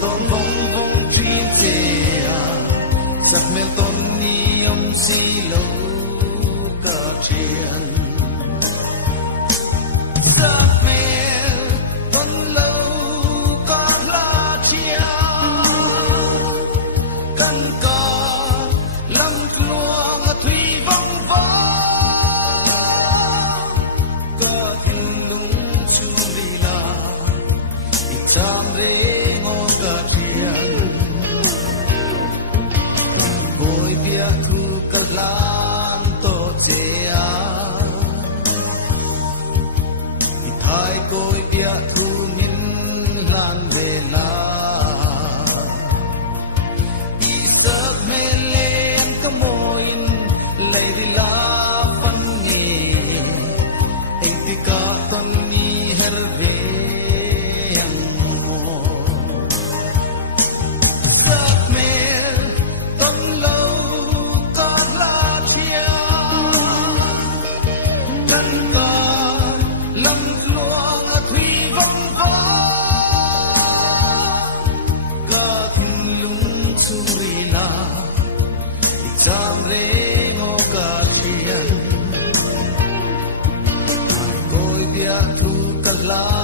ton vong vong tri te a sak mel ton ni om si lo ka chian sak mel ton lo ka la chia kan ka lam luang a thủy vong vong ka lung chu li la i cham re ngo ka chian koi bia khu ka lan to che a i thai koi bia khu min lan ve la la